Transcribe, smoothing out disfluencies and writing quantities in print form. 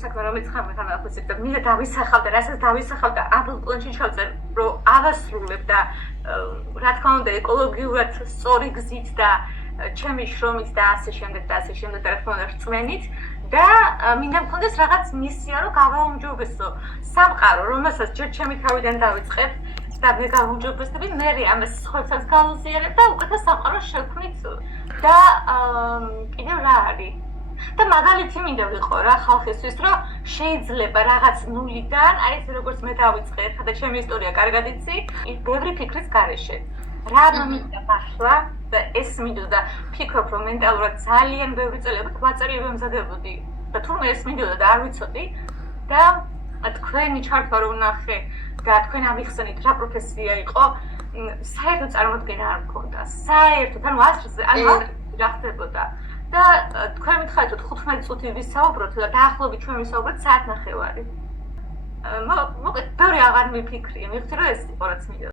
საქმე რომელიც ხამე გამახსოვს და მინდა დავისახავ და რასაც დავისახავ და აბლ პლანში ჩავწერ რომ ავასრულებ და რა თქმა უნდა ეკოლოგიურად სწორი გზით და ჩემი შრომით და ასე შემდეგ და ასე შემდეგ და რა თქმა უნდა რწმენით და მინდა მქონდეს რაღაც მისია რომ გავაუმჯობესო სამყარო რომელსაც ჯერ ჩემი თავიდან დავიწყებ და მე გავუმჯობესები მე ამას სხვებსაც გავუზიარებ და უკეთეს სამყაროს შექმნით და კიდევ რა არის და მაგალითი მინდა ვიყო რა ხალხისთვის რომ შეიძლება რაღაც ნულიდან აი ეს როგორც მე დავიწყე ხა და ჩემი ისტორია კარგად იცი ბევრი ფიქრის გარეშე რა მინდა მართლა და ეს მინდოდა ფიქრობ რომ მენტალურად ძალიან ბევრი წელები ვაწერილებ ემზადებოდი და თურმე ეს მინდოდა და არ ვიცოდი და თქვენი ჩართვა რომ ნახე და თქვენ ამიხსენით რა პროფესია იყო საერთოდ წარმოდგენა არ მქონდა საერთოდ ანუ ანუ რა ხდებოდა და თქვენ მითხარით რომ 15 წუთი ვისაუბროთ და დაახლოებით ჩვენ ვისაუბრეთ საათნახევარი. მოკლედ ბევრი აღარ მიფიქრია, მივხვდი რომ ეს იყო რაც მინდა